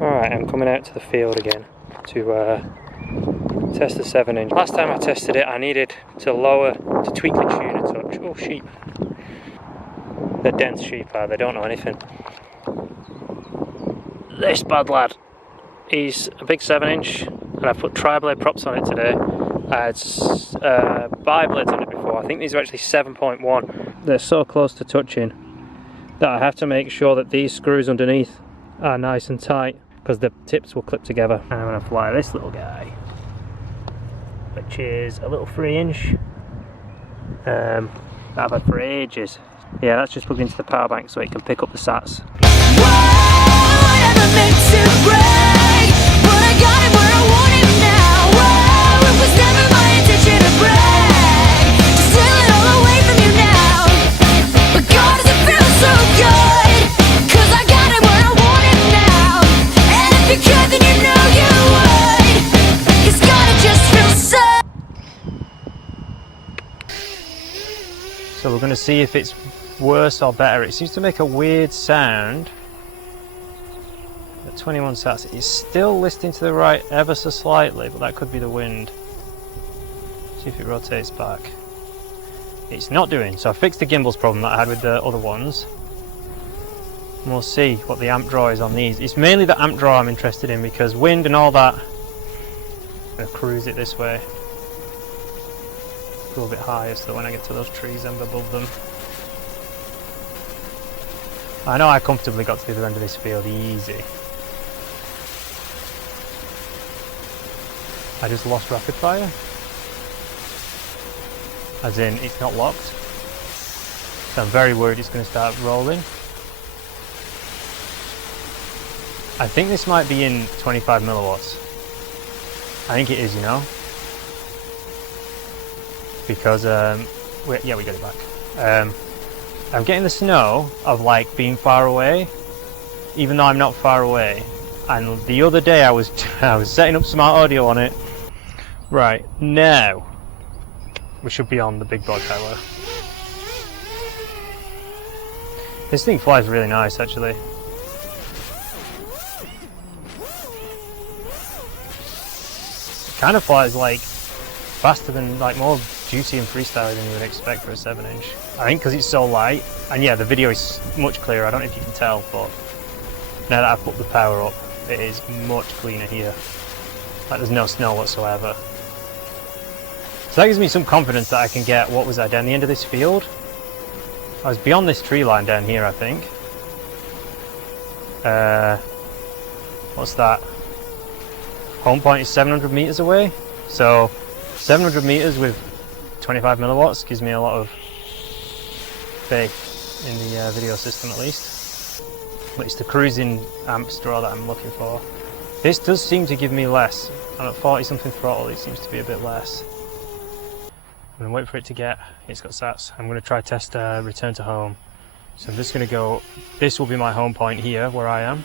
Alright, I'm coming out to the field again to test the 7-inch. Last time I tested it I needed to tweak the tune a touch. Oh, sheep. They're dense sheep, they don't know anything. This bad lad, he's a big 7-inch and I put tri-blade props on it today. I had bi-blades on it before. I think these are actually 7.1. They're so close to touching that I have to make sure that these screws underneath are nice and tight because the tips will clip together. And I'm going to fly this little guy, which is a little 3-inch that I've had for ages. Yeah, that's just plugged into the power bank so it can pick up the sats. Whatever makes it break, but I got it where I want it now. Whoa, it was never my intention to break, to steal it all away from you now. But God, does it feel so good, 'cause I got it where I want it now. And if you could, then you know you would, 'cause God, it just feels so. So we're going to see if it's worse or better. It seems to make a weird sound. At 21 sats, it's still listing to the right ever so slightly, but that could be the wind. See if it rotates back. It's not doing, so I fixed the gimbals problem that I had with the other ones. And we'll see what the amp draw is on these. It's mainly the amp draw I'm interested in because wind and all that. I'm going to cruise it this way. Go a bit higher so that when I get to those trees I'm above them. I know I comfortably got to the other end of this field easy. I just lost rapid fire. As in, it's not locked. So I'm very worried it's going to start rolling. I think this might be in 25 milliwatts. I think it is, you know. Because, yeah, we got it back. I'm getting the snow of like being far away, even though I'm not far away. And the other day I was setting up smart audio on it. Right, now we should be on the big broad tower. This thing flies really nice actually. It kind of flies like faster than, like more juicy and freestyle than you would expect for a 7-inch. I think because it's so light, and yeah, the video is much clearer. I don't know if you can tell, but now that I've put the power up, it is much cleaner here. Like there's no snow whatsoever. So that gives me some confidence that I can get, what was I, down the end of this field? I was beyond this tree line down here, I think. What's that? Home point is 700 meters away. So 700 meters with 25 milliwatts gives me a lot of faith in the video system at least. But it's the cruising amps draw that I'm looking for. This does seem to give me less. I'm at 40 something throttle, it seems to be a bit less. I'm going to wait for it to get, it's got sats. I'm going to try test return to home. So I'm just going to go, this will be my home point here where I am.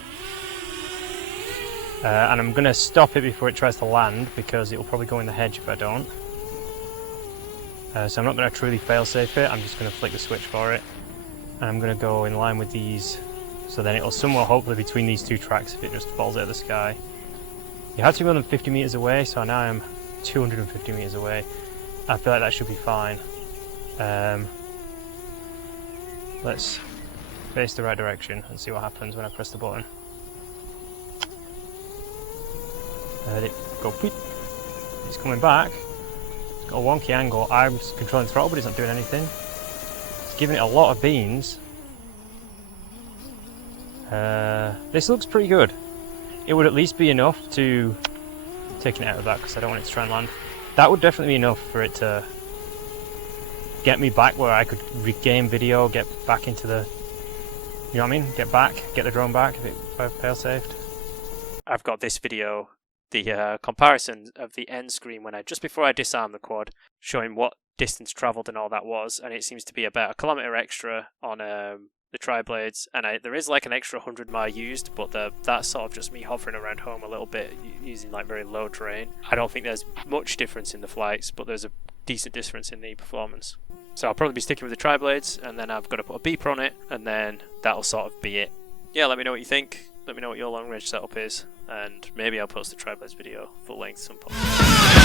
And I'm going to stop it before it tries to land because it will probably go in the hedge if I don't. So I'm not going to truly fail-safe it, I'm just going to flick the switch for it. And I'm going to go in line with these, so then it'll somewhere hopefully between these two tracks if it just falls out of the sky. You have to be more than 50 meters away, so now I'm 250 meters away. I feel like that should be fine. Let's face the right direction and see what happens when I press the button. Let it go. It's coming back. It's got a wonky angle. I'm controlling the throttle, but it's not doing anything. It's giving it a lot of beans. This looks pretty good. It would at least be enough to take it out of that because I don't want it to try and land. That would definitely be enough for it to get me back where I could regain video, get back into the, you know what I mean? Get back, get the drone back if I've fail-safed. I've got this video, the comparison of the end screen when just before I disarmed the quad, showing what distance travelled and all that was, and it seems to be about 1 kilometre extra on the tri-blades, and there is like an extra 100 mi used, but that's sort of just me hovering around home a little bit using like very low terrain. I don't think there's much difference in the flights, but there's a decent difference in the performance. So I'll probably be sticking with the tri-blades, and then I've got to put a beeper on it, and then that'll sort of be it. Yeah, let me know what you think. Let me know what your long range setup is, and maybe I'll post a Tri-Blaze video full length some point.